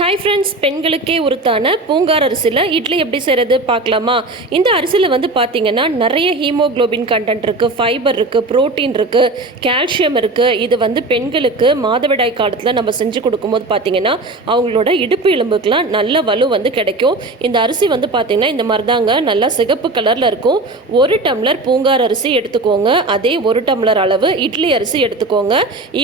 Hi friends, பெண்களுக்கே உருத்தான பூங்கார் அரிசியில் இட்லி எப்படி செய்கிறது பார்க்கலாமா? இந்த அரிசியில் வந்து பார்த்திங்கன்னா நிறைய ஹீமோக்ளோபின் கண்டென்ட் இருக்குது, ஃபைபர் இருக்குது, ப்ரோட்டீன் இருக்குது, கால்சியம் இருக்குது. இது வந்து பெண்களுக்கு மாதவிடாய் காலத்தில் நம்ம செஞ்சு கொடுக்கும்போது பார்த்திங்கன்னா அவங்களோட இடுப்பு எலும்புக்கெலாம் நல்ல வலு வந்து கிடைக்கும். இந்த அரிசி வந்து பார்த்திங்கன்னா இந்த மாதிரி தாங்க நல்லா சிகப்பு கலரில் இருக்கும். 1 டம்ளர் பூங்கார் அரிசி எடுத்துக்கோங்க. அதே 1 டம்ளர் அளவு இட்லி அரிசி எடுத்துக்கோங்க,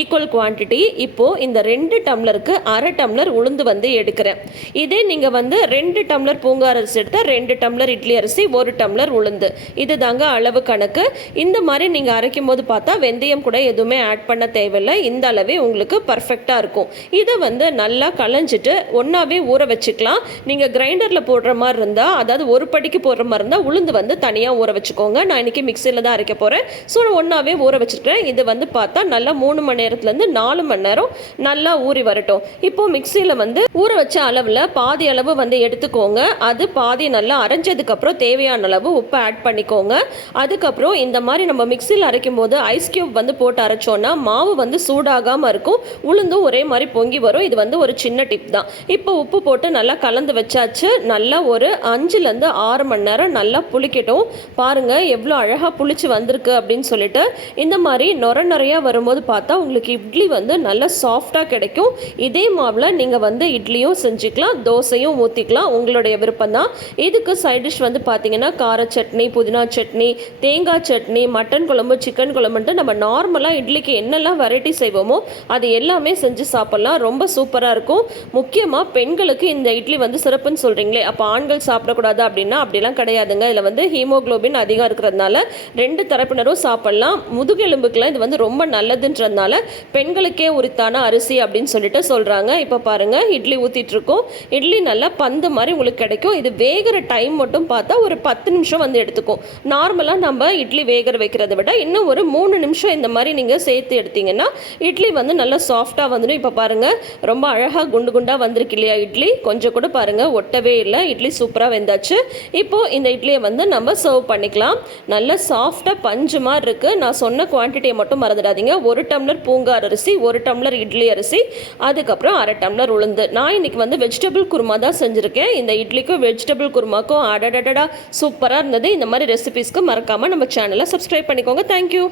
ஈக்குவல் குவான்டிட்டி. இப்போது இந்த 2 டம்ளருக்கு 1/2 டம்ளர் உளுந்து வந்து எடுக்கிறேன். இதே நீங்க வந்து 2 டம்ளர் பூங்கார் அரிசி எடுத்தா 2 டம்ளர் இட்லி அரிசி, 1 டம்ளர் உளுந்து. இது தாங்க அளவு கணக்கு. இந்த மாதிரி நீங்க அரைக்கும் போது பார்த்தா வெந்தயம் கூட எதுவுமே ஆட் பண்ண தேவையில்லை. இந்த அளவே உங்களுக்கு பர்ஃபெக்டா இருக்கும். இதை வந்து நல்லா களைஞ்சிட்டு ஒன்னாவே ஊற வச்சுக்கலாம். நீங்க கிரைண்டர்ல போடுற மாதிரி இருந்தா, அதாவது ஒரு படிக்கு போடுற மாதிரி இருந்தா உளுந்து வந்து தனியா ஊற வச்சுக்கோங்க. நான் இன்னைக்கு மிக்சியில தான் அரைக்க போறேன். ஸோ ஒன்னாவே ஊற வச்சுருக்கேன். இது வந்து பார்த்தா நல்லா 3 மணி நேரத்துலேருந்து 4 மணி நேரம் நல்லா ஊறி வரட்டும். இப்போ மிக்சியில் வந்து ஊற வச்ச அளவில் பாதி அளவு வந்து எடுத்துக்கோங்க. அது பாதி நல்லா அரைஞ்சதுக்கப்புறம் தேவையான அளவு உப்பு ஆட் பண்ணிக்கோங்க. அதுக்கப்புறம் இந்த மாதிரி நம்ம மிக்சியில் அரைக்கும் போது ஐஸ் கியூப் வந்து போட்டு அரைச்சோன்னா மாவு வந்து சூடாகாமல் இருக்கும், உளுந்தும் ஒரே மாதிரி பொங்கி வரும். இது வந்து ஒரு சின்ன டிப் தான். இப்போ உப்பு போட்டு நல்லா கலந்து வச்சாச்சு. நல்லா ஒரு 5லேருந்து 6 மணி நேரம் நல்லா புளிக்கட்டும். பாருங்கள் எவ்வளோ அழகாக புளிச்சு வந்திருக்கு அப்படின்னு சொல்லிட்டு. இந்த மாதிரி நொறையா வரும்போது பார்த்தா உங்களுக்கு இட்லி வந்து நல்லா சாஃப்டாக கிடைக்கும். இதே மாவில் நீங்கள் வந்து இட்லியும் செஞ்சுக்கலாம், தோசையும் ஊற்றிக்கலாம், உங்களுடைய விருப்பம் தான். இதுக்கு சைட் டிஷ் வந்து பார்த்தீங்கன்னா கார சட்னி, புதினா சட்னி, தேங்காய் சட்னி, மட்டன் குழம்பு, சிக்கன் குழம்புன்ட்டு நம்ம நார்மலாக இட்லிக்கு என்னெல்லாம் வெரைட்டி செய்வோமோ அது எல்லாமே செஞ்சு சாப்பிட்லாம். ரொம்ப சூப்பராக இருக்கும். முக்கியமாக பெண்களுக்கு இந்த இட்லி வந்து சிறப்புன்னு சொல்கிறீங்களே, அப்போ ஆண்கள் சாப்பிடக்கூடாது அப்படின்னா அப்படிலாம் கிடையாதுங்க. இதில் வந்து ஹீமோக்ளோபின் அதிகம் இருக்கிறதுனால 2 தரப்பினரும் சாப்பிட்லாம். முதுகெலும்புக்கெல்லாம் இது வந்து ரொம்ப நல்லதுன்றதுனால பெண்களுக்கே உரித்தான அரிசி அப்படின்னு சொல்லிட்டு சொல்கிறாங்க. இப்போ பாருங்கள் இட்லி ஊற்றிட்டுருக்கோம். இட்லி நல்லா பந்து மாதிரி உங்களுக்கு கிடைக்கும். இது வேகிற டைம் மட்டும் பார்த்தா ஒரு 10 நிமிஷம் வந்து எடுத்துக்கும். நார்மலாக நம்ம இட்லி வேகிற வைக்கிறத விட இன்னும் ஒரு 3 நிமிஷம் இந்த மாதிரி நீங்கள் சேர்த்து எடுத்தீங்கன்னா இட்லி வந்து நல்லா சாஃப்டாக வந்துடும். இப்போ பாருங்கள் ரொம்ப அழகாக குண்டு குண்டாக வந்திருக்கு இல்லையா இட்லி? கொஞ்சம் கூட பாருங்கள் ஒட்டவே இல்லை. இட்லி சூப்பராக வெந்தாச்சு. இப்போது இந்த இட்லியை வந்து நம்ம சர்வ் பண்ணிக்கலாம். நல்லா சாஃப்டாக பஞ்சு மாதிரி இருக்குது. நான் சொன்ன குவான்டிட்டியை மட்டும் மறந்துடாதீங்க. 1 டம்ளர் பூங்கார் அரிசி, 1 டம்ளர் இட்லி அரிசி, அதுக்கப்புறம் 1/2 டம்ளர் உளுந்து. நான் இன்னைக்கு வந்து வெஜிடபிள் குருமா தான் செஞ்சுருக்கேன். இந்த இட்லிக்கும் வெஜிடபிள் குருமாக்கும் அடடடடா சூப்பராக இருந்தது. இந்த மாதிரி ரெசிபீஸ்க்கு மறக்காமல் நம்ம சேனலை சப்ஸ்கிரைப் பண்ணிக்கோங்க. தேங்க்யூ.